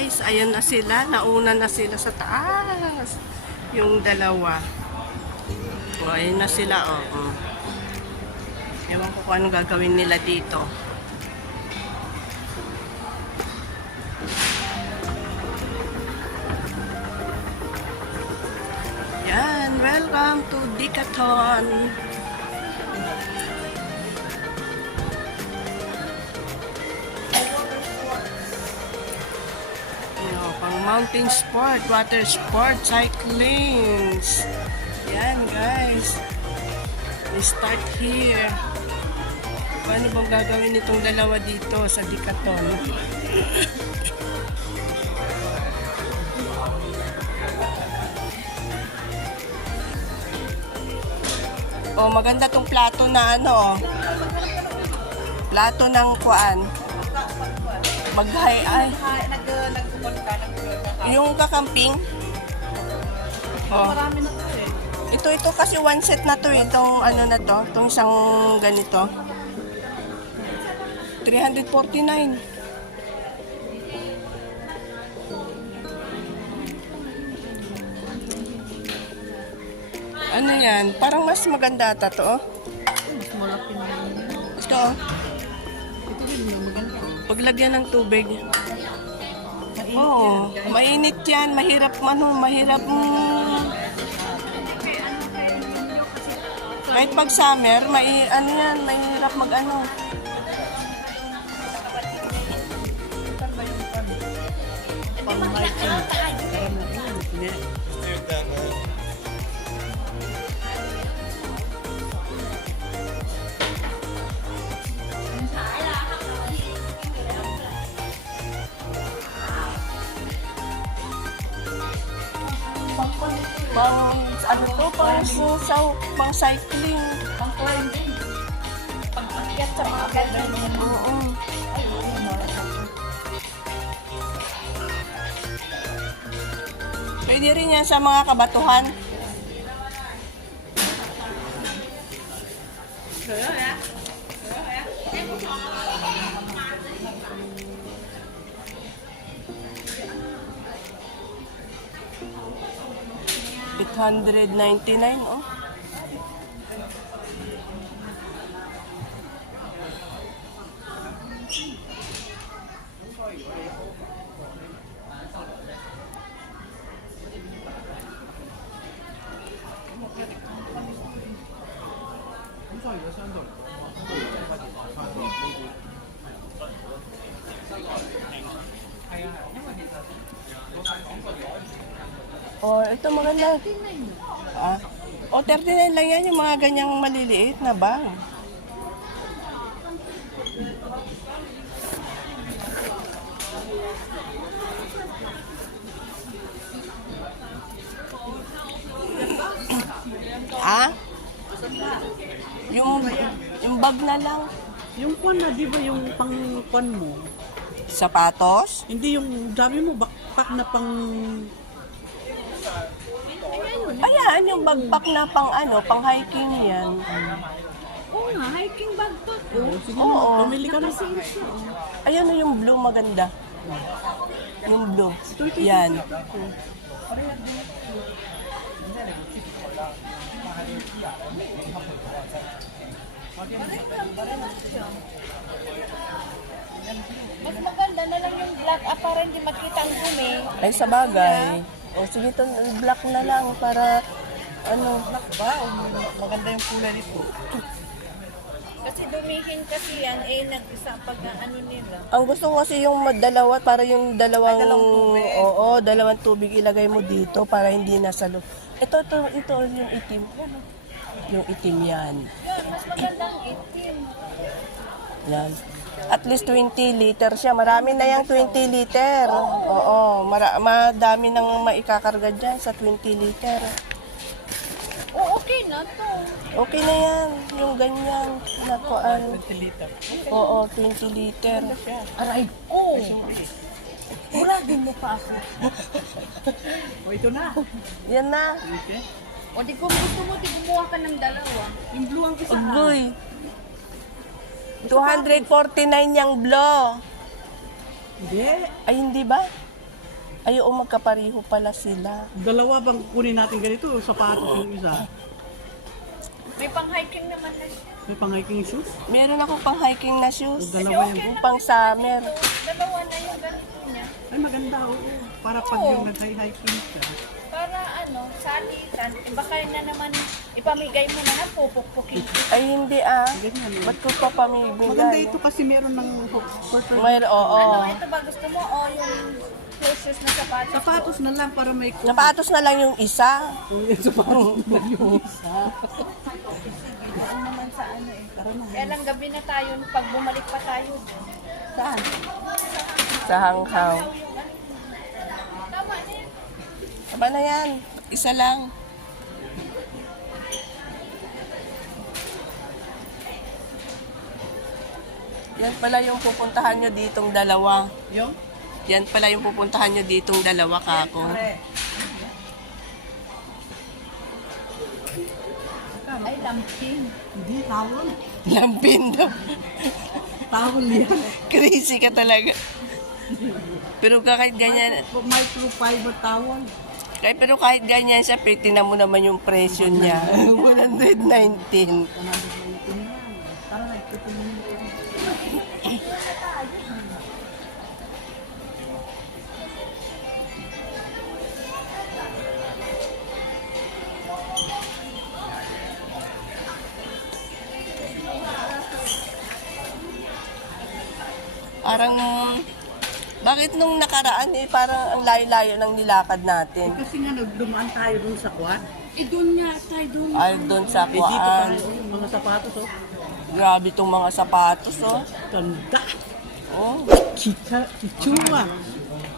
guys, ayun na sila. Nauna na sila sa taas. Yung dalawa. O, ayun na sila, oh. Ewan ko kung anong gagawin nila dito. Yan, welcome to Decathlon. Pang mountain sport, water sport, cyclings. Yan guys. We start here. Paano bang gagawin itong dalawa dito sa Decathlon? Oh, maganda tong plato na ano. Plato ng kuan. Maghay ay. Yung kakamping. Oh. Ito kasi one set na to eh. Itong ano na to. Itong isang ganito. 349. Ano yan? Parang mas maganda ata to oh. Ito oh. Paglagyan ng tubig. Oo, mainit yan. Mahirap kahit pag summer, mahirap mag-ano. Pang cycling, pang climbing, pang akyat sa mga ganyan. oo. Pwede rin yan sa mga kabatuhan. $899 oh. Oh, ito maganda. Ah. O, 39 lang yan, yung mga ganyang maliliit na bag. Ah? Yung bag na lang. Yung kwan na, di ba yung pang-kwan mo? Sapatos? Hindi yung, dami mo, backpack na pang... Ayan, yung backpack na pang hiking yan. Oo nga, hiking backpack. Sige, Oo. pumili ka na. Ayan yung blue maganda. Yung blue. Yan. Mas maganda na lang yung black para hindi makita ang dumi. Ay, sa bagay. O, sige, ito, black na lang para, Black ba? O maganda yung kulay nito. Kasi dumihin kasi yan, nag-isa pag ano nila. ang gusto ko kasi yung dalawa, para yung dalawang tubig. Oo, dalawang tubig ilagay mo dito para hindi nasa loob. Ito, yung itim. Yung itim yan. Yan, mas magandang itim. Yan. At least 20 liter siya. Marami na yung 20 liter. Oo, madami nang maikakarga dyan sa 20 liter. Oo, okay na to. Okay na yan. Yung ganyan. Nakuan. 20 liter. Oo, 20 liter. Aray ko! Wala din mo pa ako. O ito na. Yan na. Okay. O di kung gusto mo, di gumawa ka ng dalawa. Yung blue ang isa. Ugloy. 249 yung blow. Hindi. Ay, hindi ba? Ay, oo, magkapariho pala sila. Dalawa bang kunin natin ganito? Sapatos yung isa. May pang-hiking naman na siya. May pang-hiking shoes? Meron ako pang hiking na shoes. Dalawa yan. Yung pang summer. Dalawa na yung ganito niya. Ay, maganda, oo. Para pag yung nag-hiking ka. Para salitan. Baka na naman ipamigay mo na lang, pupukpukin. Ay, hindi ah. Ganyan, eh. Ba't ko pa Maganda pamibigay? ito kasi meron ng purple. Oo. Ito ba gusto mo? O yung shoes na sapatos? Sapatos na lang para may Napatos na lang yung isa. sapatos na yung isa. Ano naman sa Kaya lang gabi na tayo, pag bumalik pa tayo. Saan? Sa hanghaw. Tama na yan. Tama na yan. Isa lang. Yan pala yung pupuntahan nyo ditong dalawa. Yung? Yan pala yung pupuntahan nyo ditong dalawa, kako. Ay, lamping. Hindi, tawon. Lampin daw. Tawon yan. Crazy ka talaga. Pero kahit ganyan, Microfiber tawon. pero kahit ganyan siya, tingnan mo naman yung presyo niya. 119. Para nagtitingin mo. Parang, bakit nung nakaraan parang ang layo-layo ng nilakad natin? Kasi nga nagdumaan tayo dun sa kwan. Doon nga tayo doon. Ay, doon sa Dito kuwaan. tayo, yung mga sapatos, oh. Grabe tong mga sapatos, oh. Ganda. Oh. Chichuma.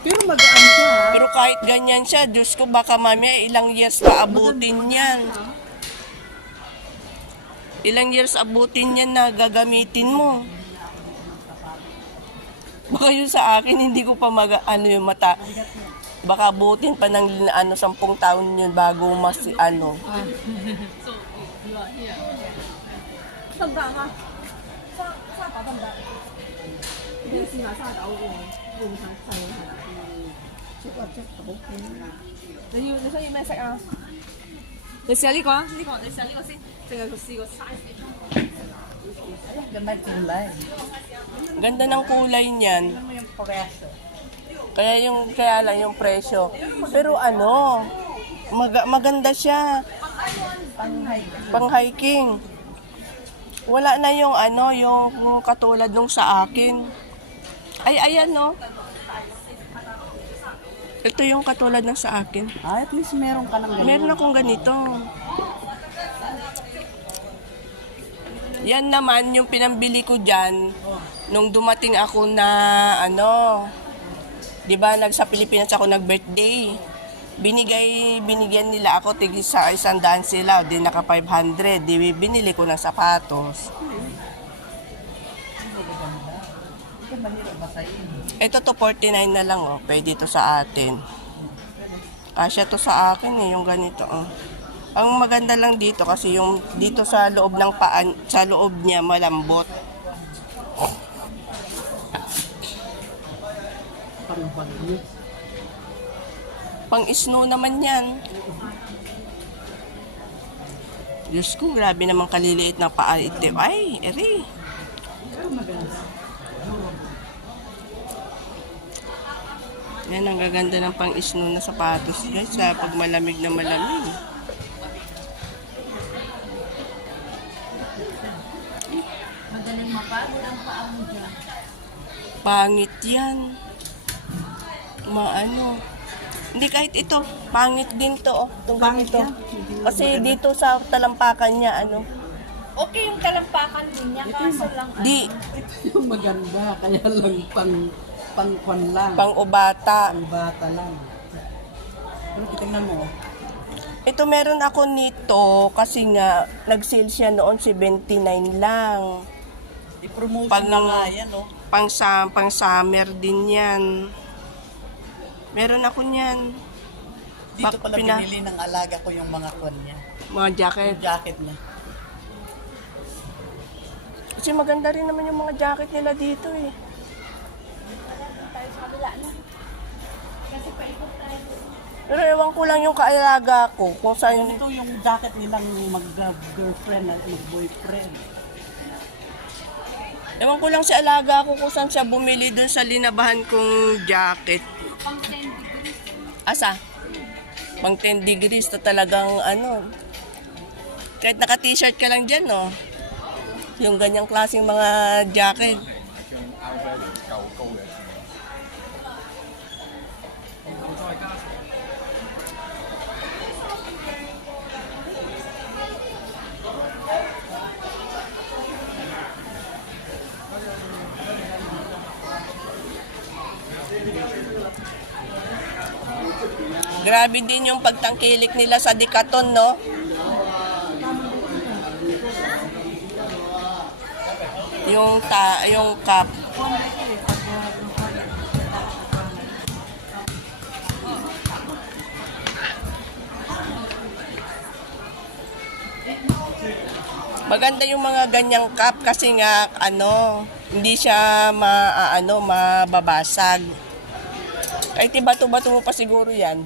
Pero magaan siya, ha? Pero kahit ganyan siya, Diyos ko, baka mamaya ilang years pa abutin yan. Ilang years abutin yan na gagamitin mo. Baka yun sa akin, hindi ko pa yung mata. Baka abutin pa ng 10 taon yun bago mas Tanda ka. Ganda kulay. Ganda ng kulay niyan. Ano yung preso? Kaya lang yung presyo. Pero maganda siya. Pang hiking. Wala na yung yung katulad nung sa akin. Ay, ayan no. Ito yung katulad ng sa akin. At least meron ka ng Meron akong ganito. Yan naman yung pinambili ko dyan nung dumating ako na di ba sa Pilipinas ako nag-birthday. Binigyan nila ako tig sa 100 sila, di naka 500. Di binili ko ng sapatos. Ito to 49 na lang oh. Pwede to sa atin. Kasya to sa akin yung ganito oh. Ang maganda lang dito kasi yung dito sa loob ng paan, sa loob niya malambot. Pang snow naman yan. Diyos ko, grabe naman kaliliit na paa itim. Ay, eri. Yan, ang gaganda ng pang snow na sapatos guys sa pag malamig na malamig. Madaling mapagod ang paa mo dyan. Pangit yan. Hindi kahit ito, pangit din to oh. Itong ganito. Kasi dito sa talampakan niya Okay yung talampakan din niya, kaso lang di Yung maganda, kaya lang pang lang. pang ubata. Pang bata lang. Pero tingnan mo. Ito meron ako nito kasi nga nag-sale siya noon 79 lang. I-promotion Pag na nga yan, oh. Pang summer din yan. Meron ako niyan. Dito pala binili ng alaga ko yung mga kwan niya. Mga jacket. Yung jacket niya. Kasi maganda rin naman yung mga jacket nila dito eh. Pero ewan ko lang yung kaalaga ko kung saan. Ito yung jacket nilang mag-girlfriend at mag-boyfriend. Ewan ko lang si alaga ko kung saan siya bumili dun sa linabahan kong jacket. Pang 10 degrees. Asa? Pang 10 degrees na talagang ano. Kahit naka-t-shirt ka lang dyan, no? Yung ganyang klaseng mga jacket. Grabe din yung pagtangkilik nila sa Decathlon, no? Yung cup. Maganda yung mga ganyang cup kasi nga ano, hindi siya mababasag. Kahit ibato-bato mo pa siguro 'yan.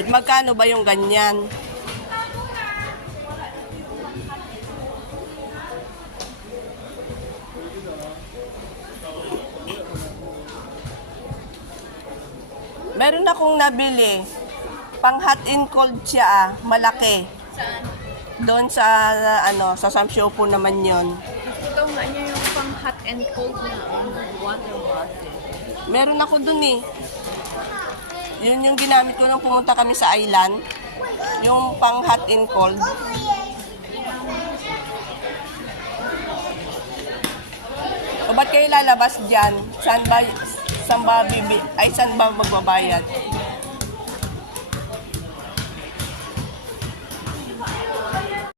At magkano ba yung ganyan? Meron akong nabili. Pang hot and cold siya, malaki. Saan? Doon sa sa Samsyopo naman 'yon. Ito nga niya yung pang hot and cold na water bottle. Meron ako doon eh. Yun yung ginamit ko nung pumunta kami sa island. Yung pang hot and cold. O ba't kayo lalabas dyan? Saan ba magbabayad?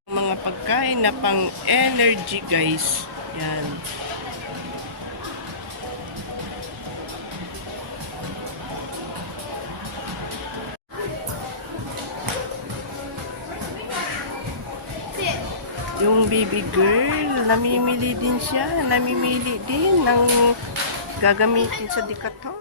Mga pagkain na pang energy guys. Yan. Yung baby girl, namimili din siya. Namimili din ng gagamitin sa Decathlon.